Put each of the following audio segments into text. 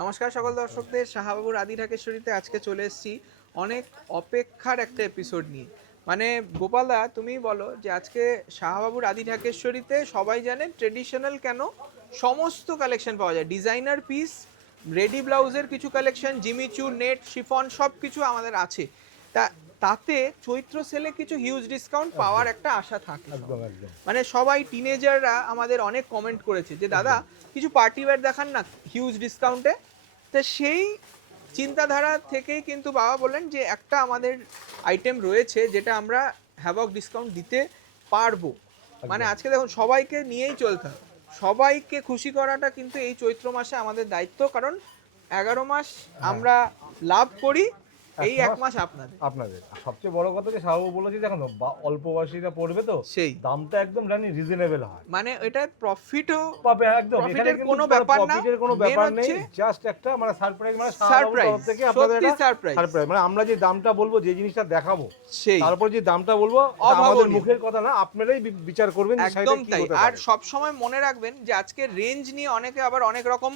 নমস্কার সকল দর্শকদের, শাহবাবুর আদি ঢাকেশ্বরীতে আজকে চলে এসেছি অনেক অপেক্ষার একটা এপিসোড নিয়ে। মানে গোপালদা, তুমি বলো যে আজকে শাহবাবুর আদি ঢাকেশ্বরীতে সবাই জানে ট্রেডিশনাল কেন সমস্ত কালেকশন পাওয়া যায়, ডিজাইনার পিস, রেডি ব্লাউজের কিছু কালেকশন, জিমিচু, নেট, শিফন সব কিছু আমাদের আছে। তা তাতে চৈত্র সেলে কিছু হিউজ ডিসকাউন্ট পাওয়ার একটা আশা থাকে। একদম একদম মানে সবাই টিনেজাররা আমাদের অনেক কমেন্ট করেছে যে দাদা কিছু পার্টি ওয়্যার দেখান না হিউজ ডিসকাউন্টে। তো সেই চিন্তাধারা থেকেই কিন্তু বাবা বললেন যে একটা আমাদের আইটেম রয়েছে যেটা আমরা হ্যাভক ডিসকাউন্ট দিতে পারবো। মানে আজকে দেখুন সবাইকে নিয়েই চলতে হবে, সবাইকে খুশি করাটা কিন্তু এই চৈত্র মাসে আমাদের দায়িত্ব, কারণ 11 মাস আমরা লাভ করি, এই এক মাস আপনাদের। আপনাদের সবচেয়ে বড় কথা যে সাহু বলেছি, দেখো না অল্প বয়সীরা পড়বে তো সেই দামটা একদম জানি রিজনেবল হয়, মানে এটা প্রফিটও পাবে একদম, এখানে প্রফিটের কোনো ব্যাপার না, প্রফিটের কোনো ব্যাপার নেই, জাস্ট একটা মানে সারপ্রাইজ, মানে সারপ্রাইজ থেকে আপনাদের একটা সারপ্রাইজ। মানে আমরা যে দামটা বলবো, যে জিনিসটা দেখাবো, সেই তারপর যে দামটা বলবো, আমাদের মুখের কথা না, আপনারাই বিচার করবেন যে সেটা কি হতে পারে। আর সব সময় মনে রাখবেন যে আজকে রেঞ্জ নিয়ে অনেকে আবার অনেক রকম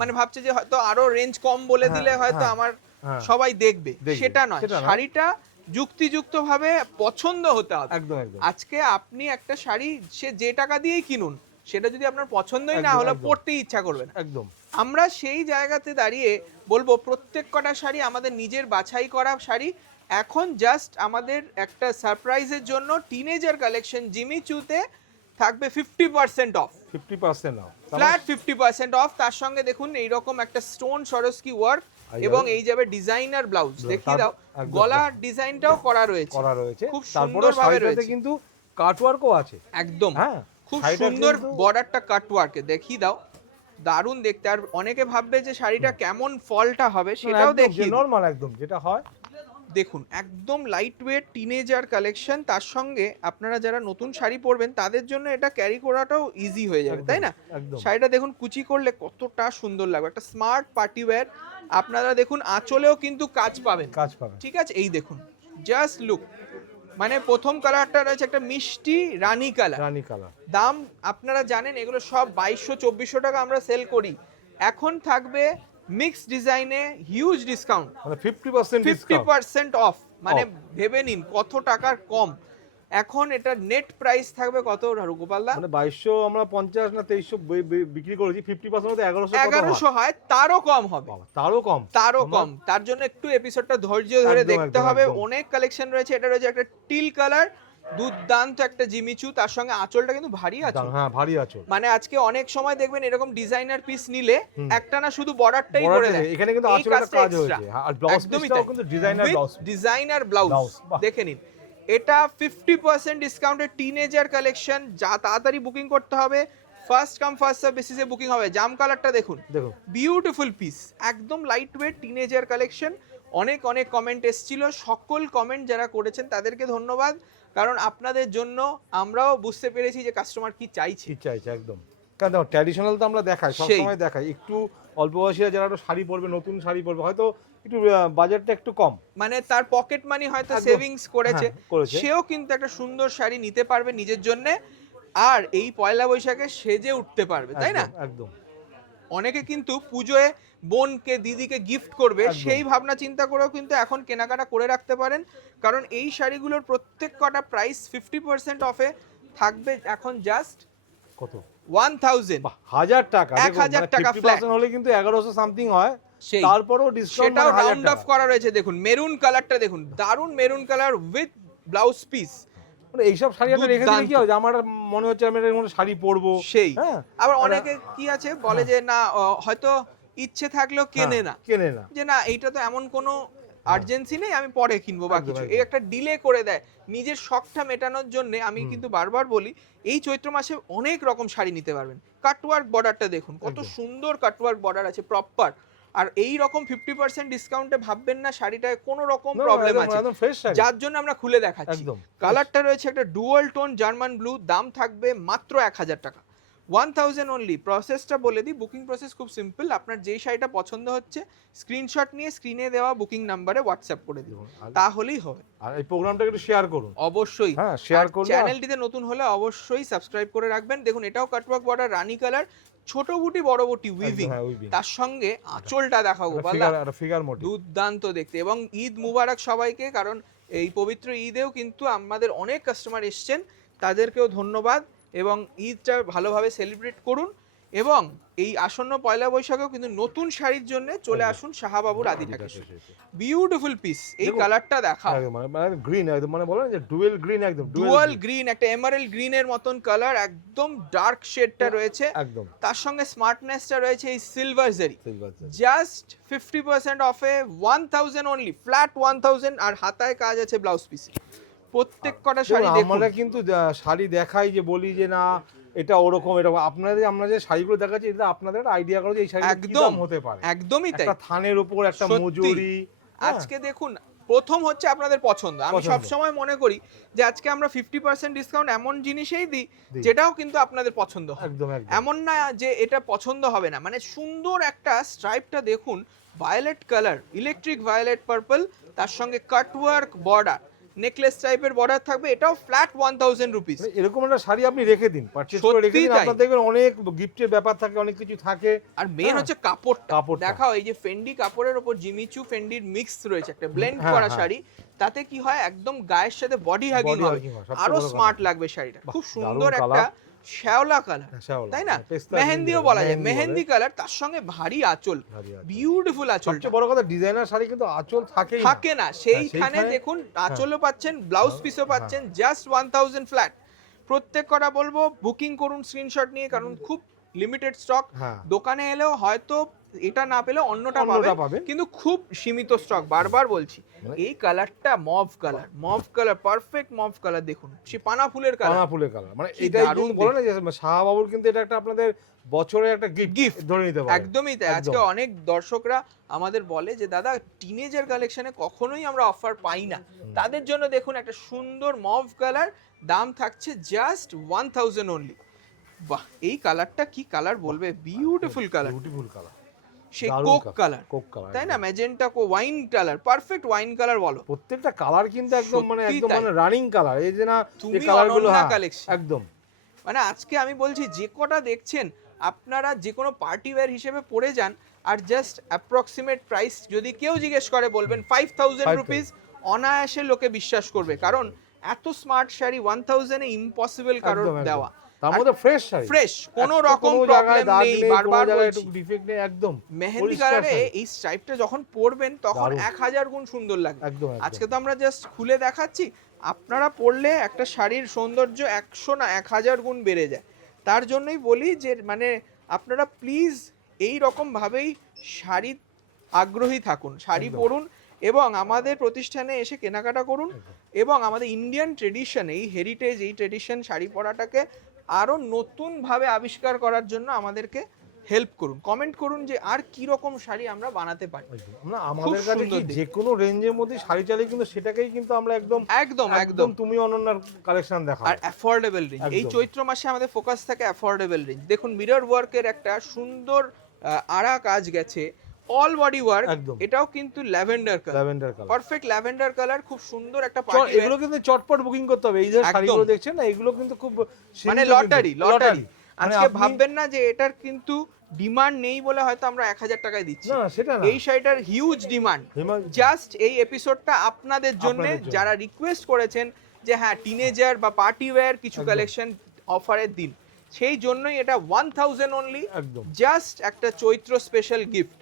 মানে ভাবছে যে হয়তো আরো রেঞ্জ কম বলে দিলে হয়তো আমার সবাই দেখবে, সেটা নয়। শাড়িটা যুক্তিযুক্ত ভাবে পছন্দ হতে হবে। একদম একদম। আজকে আপনি একটা শাড়ি সে যে টাকা দিয়েই কিনুন, সেটা যদি আপনার পছন্দই না হলে পরতেই ইচ্ছা করবে না। একদম আমরা সেই জায়গাতে দাঁড়িয়ে বলবো প্রত্যেক কটা শাড়ি আমাদের নিজের বাছাই করা শাড়ি। এখন জাস্ট আমাদের একটা সারপ্রাইজের জন্য টিনেজার কালেকশন জিমিচুতে থাকবে 50% অফ, 50% অফ, ফ্ল্যাট 50% অফ। তার সঙ্গে দেখুন এইরকম একটা স্টোন সরস্কি ওয়ার্ক এবং এই যাবে ডিজাইনার ব্লাউজ, দেখিয়ে দাও গলার ডিজাইনটাও করা রয়েছে খুব সুন্দর ভাবে রয়েছে, কিন্তু কাট ওয়ার্কও আছে একদম। হ্যাঁ, খুব সুন্দর বর্ডারটা কাট ওয়ার্কে দেখিয়ে দাও, দারুণ দেখতে। আর অনেকে ভাববে যে শাড়িটা কেমন ফলটা হবে, সেটাও দেখিয়ে নরমাল একদম যেটা হয়। দেখুন একদম লাইট ওয়েট টিনেজার কালেকশন, তার সঙ্গে আপনারা যারা নতুন শাড়ি পরবেন তাদের জন্য এটা ক্যারি করাটাও ইজি হয়ে যাবে, তাই না? শাড়িটা দেখুন কুচি করলে কতটা সুন্দর লাগবে, একটা স্মার্ট পার্টি ওয়্যার। আপনারা দেখুন আঁচলেও কিন্তু কাজ পাবেন, ঠিক আছে? এই দেখুন জাস্ট লুক, মানে প্রথম কালারটা রয়েছে একটা মিষ্টি রানী কালার। দাম আপনারা জানেন এগুলো সব 2200-2400 টাকা আমরা সেল করি, এখন থাকবে মিক্স ডিজাইনে হিউজ ডিসকাউন্ট, মানে 50% অফ। মানে ভেবে নিন কত টাকার কম। এখন এটা নেট প্রাইস থাকবে কত গোপালদা? মানে 2200 আমরা 50 না 2300 বিক্রি করেছি, 50% মধ্যে 1100 হয়, তারও কম হবে, তারও কম। তার জন্য একটু এপিসোডটা ধৈর্য ধরে দেখতে হবে, অনেক কালেকশন রয়েছে। এটা রয়েছে একটা টিল কালার, দুর্দান্ত একটা জিমিচু, তার সঙ্গে আঁচলটা কিন্তু ভারী আঁচল, হ্যাঁ ভারী আঁচল। মানে আজকে অনেক সময় দেখবেন এরকম ডিজাইনার পিস নিলে একটা না শুধু বর্ডারটাই করে দেয়, এখানে কিন্তু আঁচলের কাজ হয়েছে, আর ব্লাউজ পিসটাও কিন্তু ডিজাইনার ব্লাউজ। দেখে নিন এটা 50% ডিসকাউন্টের টিনেজার কালেকশন, যা তাড়াতাড়ি বুকিং করতে হবে, ফার্স্ট কাম ফার্স্ট সার্ভ বেসিসে বুকিং হবে। জাম কালারটা দেখুন, বিউটিফুল পিস, একদম লাইট ওয়েট টিনেজার কালেকশন। অনেক অনেক কমেন্ট এসেছিল, সকল কমেন্ট যারা করেছেন তাদেরকে ধন্যবাদ, কারণ আপনাদের জন্য আমরাও বুঝতে পেরেছি যে কাস্টমার কি চাইছে। একদম। কারণ দেখো ট্র্যাডিশনাল তো আমরা দেখাই, সবসময় দেখাই, একটু অল্প বয়সীরা যারা একটু শাড়ি পরবে, নতুন শাড়ি পরবে, হয়তো একটু বাজেটটা একটু কম, মানে তার পকেট মানি হয়তো সেভিংস করেছে, সেও কিন্তু একটা সুন্দর শাড়ি নিতে পারবে নিজের জন্য, আর এই পয়লা বৈশাখে সেজে উঠতে পারবে, তাই না? একদম। অনেকে কিন্তু পুজোয় বোনকে দিদিকে গিফট করবে, সেই ভাবনা চিন্তা করেও কিন্তু এখন কেনাকাটা করে রাখতে পারেন, কারণ এই শাড়িগুলোর প্রত্যেক কটা প্রাইস 50% অফে থাকবে এখন জাস্ট কত 1000 টাকা, 1000 টাকা ফ্ল্যাট হলে কিন্তু 1100 সামথিং হয়, তারপরেও ডিসকাউন্ট, সেটাও রাউন্ড অফ করা রয়েছে। দেখুন মেরুন কালারটা দেখুন, দারুন maroon colour with blouse piece. মানে এইসব শাড়ি আমি রেখে দিলে কি হয়, আমার মনে হচ্ছে আমি এর মধ্যে শাড়ি পরবো, সেই আবার অনেকে কি আছে বলে যে না হয়তো ইচ্ছে থাকলেও কেনে না, যে না এইটা তো এমন কোনো আর্জেন্সি নেই, আমি পরে কিনবো বা কিছু, এই একটা ডিলে করে দেয় নিজের শখটা মেটানোর জন্য। আমি কিন্তু বারবার বলি এই চৈত্র মাসে অনেক রকম শাড়ি নিতে পারবেন। কাটওয়ার্ক বর্ডারটা দেখুন কত সুন্দর কাটওয়ার্ক বর্ডার আছে প্রপার, আর এই রকম 50% ডিসকাউন্টে ভাববেন না শাড়িটায় কোনো রকম প্রবলেম আছে, যার জন্য আমরা খুলে দেখাচ্ছি। কালারটা রয়েছে একটা ডুয়াল টোন জার্মান ব্লু, দাম থাকবে মাত্র 1000 টাকা, 1000 অনলি। প্রসেসটা বলে দিই, বুকিং প্রসেস খুব সিম্পল, আপনার যেই শাড়িটা পছন্দ হচ্ছে স্ক্রিনশট নিয়ে স্ক্রিনে দেওয়া বুকিং নাম্বারে হোয়াটসঅ্যাপ করে দিন, তাহলেই হবে। আর এই প্রোগ্রামটা একটু শেয়ার করুন অবশ্যই, হ্যাঁ শেয়ার করুন। চ্যানেলটিতে নতুন হলে অবশ্যই সাবস্ক্রাইব করে রাখবেন। দেখুন এটাও কাটওয়ার্ক বর্ডার রানী কালার, ছোট বুটি বড় বুটি উইভিং, তার সঙ্গে আঁচলটা দেখাও গোপালদা, দুর্দান্ত দেখতে। এবং ঈদ মুবারক সবাইকে, কারণ এই পবিত্র ঈদেও কিন্তু আমাদের অনেক কাস্টমার এসছেন, তাদেরকেও ধন্যবাদ। এবং ঈদটা ভালোভাবে সেলিব্রেট করুন। এবং এই আসন্ন পয়লা বৈশাখেও কিন্তু নতুন শাড়ির জন্য চলে আসুন শাহাবাবুর আদি ঢাকেশ্বর। বিউটিফুল পিস, এই কালারটা দেখাও, মানে গ্রিন একদম, মানে বলেন যে ডুয়েল গ্রিন, একদম ডুয়াল গ্রিন, একটা এমারেল্ড গ্রিনের মতন কালার, একদম ডার্ক শেডটা রয়েছে, একদম তার সঙ্গে স্মার্টনেসটা রয়েছে এই সিলভার জারি। Just 50% অফে 1000 only, flat 1000। আর হাতায় কাজ আছে ব্লাউজ পিসে। প্রত্যেক কটা শাড়ি দেখুন, আমরা কিন্তু শাড়ি দেখাই যে বলি যে না এটা ওরকম এরকম, আপনাদের আমরা যে শাড়িগুলো দেখাচ্ছি এটা আপনাদের একটা আইডিয়া করো যে এই শাড়িটা কি দাম হতে পারে। একদমই তাই, একটা থানের উপর একটা মজুরি। আজকে দেখুন, প্রথম হচ্ছে আপনাদের পছন্দ। আমি সব সময় মনে করি যে আজকে আমরা 50% ডিসকাউন্ট এমন জিনিসেই দিই যেটাও কিন্তু আপনাদের পছন্দ হয়, এমন না যে এটা পছন্দ হবে না। মানে সুন্দর একটা স্ট্রাইপটা দেখুন, violet colour, electric violet purple, তার সঙ্গে কাটওয়ার্ক বর্ডার, নেকলেস টাইপের বর্ডার থাকবে, এটাও ফ্ল্যাট 1000 রুপিস। এরকম একটা শাড়ি আপনি রেখে দিন, পারচেজ করে রেখে দিন, আপনারা দেখবেন অনেক গিফটের ব্যাপার থাকে, অনেক কিছু থাকে। আর মেন হচ্ছে কাপড়টা দেখাও, এই যে ফেন্ডি কাপড়ের উপর জিমিচু ফেন্ডির মিক্স রয়েছে, একটা ব্লেন্ড করা শাড়ি। তাতে কি হয়, একদম গায়ের সাথে বডি হাগিং হবে, আরো স্মার্ট লাগবে শাড়িটা। খুব সুন্দর একটা শ্যাওলা কালার, তাই না, মেহেন্দিও বলা যায়, মেহেন্দি কালার, তার সঙ্গে ভারী আঁচল, বিউটিফুল আঁচল। সবচেয়ে বড় কথা, ডিজাইনার শাড়ি কিন্তু আঁচল থাকে না, সেইখানে দেখুন আঁচলও পাচ্ছেন, ব্লাউজ পিসও পাচ্ছেন, জাস্ট 1000 ফ্ল্যাট। প্রত্যেক কটা বলবো বুকিং করুন স্ক্রিনশট নিয়ে, কারণ খুব লিমিটেড স্টক। দোকানে এলেও হয়তো এটা না পেলে অন্যটা পাবে, কিন্তু খুব সীমিত স্টক, বারবার বলছি। এই কালারটা mauve colour, perfect mauve colour. দেখুন সে পানা ফুলের কালার, মানে এটাই বলে না যে শাহবাবুর কিন্তু এটা একটা আপনাদের বছরে একটা গিফট ধরে নিতে পারেন। একদমই তাই। আজকে অনেক দর্শকরা আমাদের বলে যে দাদা টিনেজার কালেকশনে কখনোই আমরা অফার পাই না, তাদের জন্য দেখুন একটা সুন্দর মভ কালার, দাম থাকছে জাস্ট 1000 অনলি। বাহ, এই কালারটা কি কালার বলবে, বিউটিফুল কালার, সেই কোক কালার, তাই না, magenta wine colour, perfect wine colour বলো। প্রত্যেকটা কালার কিন্তু একদম মানে রানিং কালার, এই যে না এই কালারগুলো একদম মানে আজকে আমি বলছি যে কটা দেখছেন আপনারা যে কোনো পার্টি ওয়্যার হিসেবে পরে যান। আর জাস্ট অ্যাপ্রক্সিমেট প্রাইস যদি কেউ জিজ্ঞেস করে বলবেন 5000 রুপিস, অনায়াসে লোকে বিশ্বাস করবে, কারণ এত স্মার্ট শাড়ি 1000 এ ইম্পসিবল কারোর দেওয়া। তার মধ্যে ফ্রেশ, কোনো রকম প্রবলেম নেই, বারবার বলছি ডিফেক্ট নেই, একদম মেহেন্দি কালারে এই স্ট্রাইপটা যখন পরবেন তখন 1000 গুণ সুন্দর লাগবে। আজকে তো আমরা জাস্ট খুলে দেখাচ্ছি, আপনারা পরলে একটা শাড়ির সৌন্দর্য 100 না 1000 গুণ বেড়ে যায়। তার জন্যই বলি যে মানে আপনারা প্লিজ এই রকম ভাবেই শাড়ি আগ্রহী থাকুন, শাড়ি পরুন এবং আমাদের প্রতিষ্ঠানে এসে কেনাকাটা করুন। এবং আমাদের ইন্ডিয়ান ট্রেডিশন, এই হেরিটেজ, এই ট্রেডিশন শাড়ি পরাটাকে আরো নতুন ভাবে আবিষ্কার করার জন্য আমাদেরকে হেল্প করুন, কমেন্ট করুন যে আর কি রকম শাড়ি আমরা বানাতে পারি। আমরা আমাদের কাছে কি যে কোনো রেঞ্জের মধ্যে শাড়ি চাইলে কিন্তু সেটাকেই কিন্তু আমরা একদম তুমি অনন্যার কালেকশন দেখাবো। আর অ্যাফোর্ডেবল রেঞ্জ, এই চৈত্র মাসে আমাদের ফোকাস থাকে অ্যাফোর্ডেবল রেঞ্জ। দেখুন মিরর ওয়ার্কের একটা সুন্দর আড়া কাজ গেছে, অল বডি ওয়ার্ক, এটাও কিন্তু lavender colour, perfect lavender colour, খুব সুন্দর একটা পার্টি। এগুলো কিন্তু চটপট বুকিং করতে হবে, এই যে শাড়িগুলো দেখছেন না, এগুলো কিন্তু খুব মানে লটারি। আজকে ভাববেন না যে এটার কিন্তু ডিমান্ড নেই বলে হয়তো আমরা 1000 টাকায় দিচ্ছি, না সেটা না, এই শাড়িটার হিউজ ডিমান্ড। জাস্ট এই এপিসোডটা আপনাদের জন্য, যারা রিকোয়েস্ট করেছেন যে হ্যাঁ টিনেজার বা পার্টি ওয়্যার কিছু কালেকশন অফারের দিন, সেই জন্যই এটা 1000 অনলি, জাস্ট একটা চৈত্র স্পেশাল গিফট।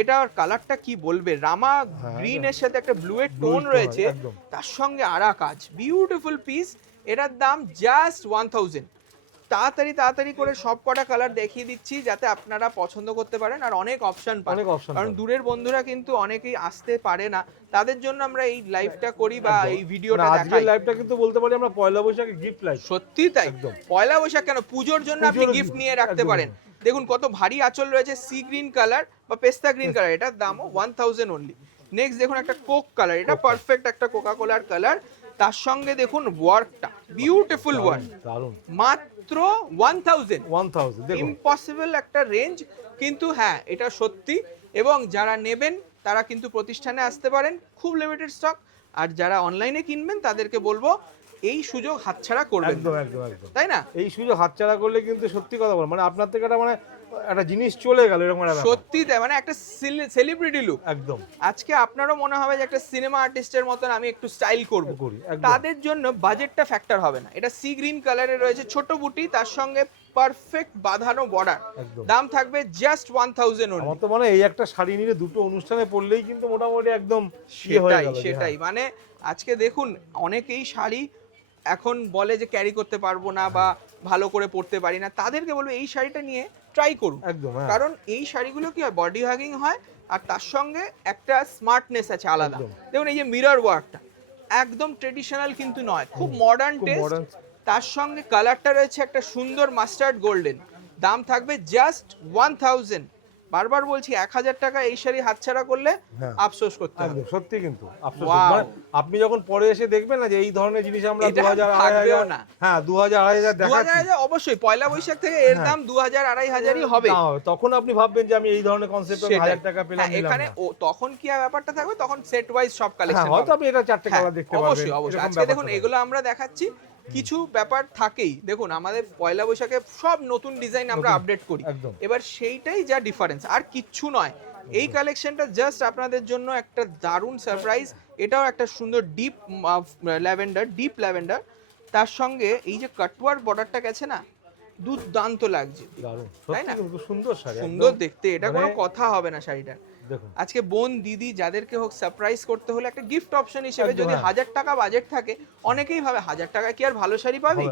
এটার কালারটা কি বলবে, রামা গ্রিনের সাথে একটা ব্লু এর টোন রয়েছে, তার সঙ্গে আড়া কাজ, বিউটিফুল পিস। এটার দাম জাস্ট 1000। তাড়াতাড়ি করে সব কটা কালার দেখিয়ে দিচ্ছি যাতে আপনারা পছন্দ করতে পারেন আর অনেক অপশন পান, কারণ দূরের বন্ধুরা কিন্তু অনেকেই আসতে পারে না, তাদের জন্য আমরা এই লাইভটা করি বা এই ভিডিওটা দেখাই। আজকের লাইভটা কিন্তু বলতে পারি আমরা পয়লা বৈশাখে গিফট লাইভ। সত্যি তাই, পয়লা বৈশাখ কেন, পুজোর জন্য আপনি গিফট নিয়ে রাখতে পারেন। দেখুন কত ভারী আঁচল রয়েছে, সি গ্রিন কালার বা পেস্তা গ্রিন কালার, এটার দামও 1000 অনলি। নেক্সট দেখুন একটা কোক কালার, এটা পারফেক্ট একটা কোকা কোলার কালার, তার সঙ্গে দেখুন ওয়ার্কটা, বিউটিফুল ওয়ার্ক, মাত্র 1000। ইম্পসিবল একটা রেঞ্জ, কিন্তু হ্যাঁ এটা সত্যি। এবং যারা নেবেন তারা কিন্তু প্রতিষ্ঠানে আসতে পারেন, খুব লিমিটেড স্টক। আর যারা অনলাইনে কিনবেন তাদেরকে বলবো এই সুযোগ হাতছাড়া করবেন, একদম তাই না? এই সুযোগ হাতছাড়া করলে কিন্তু সত্যি কথা বল, মানে আপনার থেকে একটা মানে একটা জিনিস চলে গেল এরকম একটা সত্যি তাই, মানে একটা সেলিব্রিটি লুক একদম। আজকে আপনারও মনে হবে যে একটা সিনেমা আর্টিস্টের মতন আমি একটু স্টাইল করব, তাদের জন্য বাজেটটা ফ্যাক্টর হবে না। এটা সি গ্রিন কালারে রয়েছে, ছোট বুটি, তার সঙ্গে পারফেক্ট বাঁধানো বর্ডার, দাম থাকবে জাস্ট 1000 only। আমার তো মনে হয় এই একটা শাড়ি নিয়ে দুটো অনুষ্ঠানে পরলেই কিন্তু মোটামুটি একদম সেটাই মানে আজকে দেখুন অনেকেই শাড়ি এখন বলে যে ক্যারি করতে পারবো না বা ভালো করে পরতে পারি না, তাদেরকে বলবো এই শাড়িটা নিয়ে ট্রাই করুন। কারণ এই শাড়িগুলো কি হয়, বডি হাগিং হয় আর তার সঙ্গে একটা স্মার্টনেস আছে আলাদা। দেখুন এই যে মিরর ওয়ার্কটা একদম ট্রেডিশনাল কিন্তু নয়, খুব মডার্ন টেস্ট, তার সঙ্গে কালারটা রয়েছে একটা সুন্দর মাস্টার্ড গোল্ডেন, দাম থাকবে জাস্ট 1000। বারবার বলছি 1000 টাকা এই শাড়ি হাতছাড়া করলে আফসোস করতে হবে। সত্যি কিন্তু আফসোস, মানে আপনি যখন পরে এসে দেখবেন না যে এই ধরনের জিনিস আমরা 2000 2500 না, হ্যাঁ 2000 2500 দেখাচ্ছি, 2000 অবশ্যই পয়লা বৈশাখ থেকে এর দাম 2000 2500ই হবে। তখন আপনি ভাববেন যে আমি এই ধরনের কনসেপ্টে 1000 টাকা পেলাম এখানে তখন কি ব্যাপারটা থাকবে, তখন সেট ওয়াইজ সব কালেকশন হয়তো আপনি এটা চারটে কালার দেখতে পারবেন। অবশ্যই আজকে দেখুন এগুলো আমরা দেখাচ্ছি, কিছু ব্যাপার থাকেই। দেখুন আমাদের পয়লা বৈশাখে সব নতুন ডিজাইন আমরা আপডেট করি, এবার সেইটাই যা ডিফারেন্স, আর কিচ্ছু নয়। এই কালেকশনটা জাস্ট আপনাদের জন্য একটা দারুণ সারপ্রাইজ। এটাও একটা সুন্দর ডিপ ল্যাভেন্ডার, তার সঙ্গে এই যে কাটওয়ার্ক বর্ডারটা গেছে না, দুর্দান্ত লাগছে, তাই না? সুন্দর দেখতে, এটা কোনো কথা হবে না শাড়িটা। আজকে বোন দিদি যাদেরকে হোক সারপ্রাইজ করতে হলে একটা গিফট অপশন হিসেবে, যদি 1000 টাকা বাজেট থাকে, অনেকেই ভাবে 1000 টাকা কি আর ভালো শাড়ি পাবি,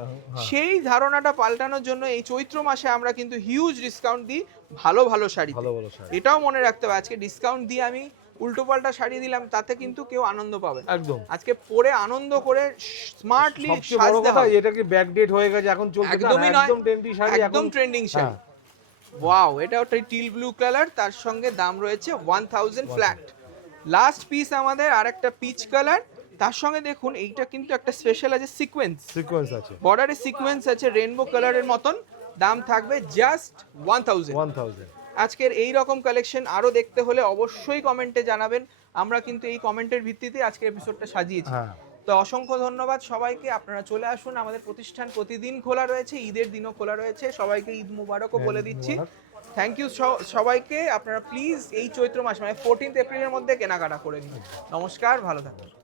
সেই ধারণাটা পাল্টানোর জন্য এই চৈত্র মাসে আমরা কিন্তু হিউজ ডিসকাউন্ট দিই ভালো শাড়ি। এটাও মনে রাখতে হবে, আজকে ডিসকাউন্ট দিয়ে আমি উল্টোপাল্টা শাড়ি দিলাম তাতে কিন্তু কেউ আনন্দ পাবে একদম। আজকে পরে আনন্দ করে স্মার্টলি সাজতে হবে। এটা কি ব্যাকডেট হয়ে গেছে, এখন চলছে একদমই নয়, একদম ট্রেন্ডি শাড়ি, একদম ট্রেন্ডিং শাড়ি। ওয়াও, এটা একটা টিল ব্লু কালার, তার সঙ্গে দাম রয়েছে 1000 ফ্ল্যাট। লাস্ট পিস আমাদের আরেকটা পিচ কালার, তার সঙ্গে দেখুন এইটা কিন্তু একটা স্পেশাল আছে, সিকোয়েন্স আছে, বর্ডারে সিকোয়েন্স আছে রেইনবো কালারের মতন, দাম থাকবে জাস্ট 1000। আজকের এই রকম কালেকশন আরো দেখতে হলে অবশ্যই কমেন্টে জানাবেন, আমরা কিন্তু এই কমেন্টের ভিত্তিতে আজকের এপিসোডটা সাজিয়েছি। তো অসংখ্য ধন্যবাদ সবাইকে, আপনারা চলে আসুন, আমাদের প্রতিষ্ঠান প্রতিদিন খোলা রয়েছে, ঈদের দিনও খোলা রয়েছে, সবাইকে ঈদ মুবারকও বলে দিচ্ছি। থ্যাংক ইউ সবাইকে, আপনারা প্লিজ এই চৈত্র মাস মানে 14 এপ্রিলের মধ্যে কেনাকাটা করে নিন। নমস্কার, ভালো থাকুন।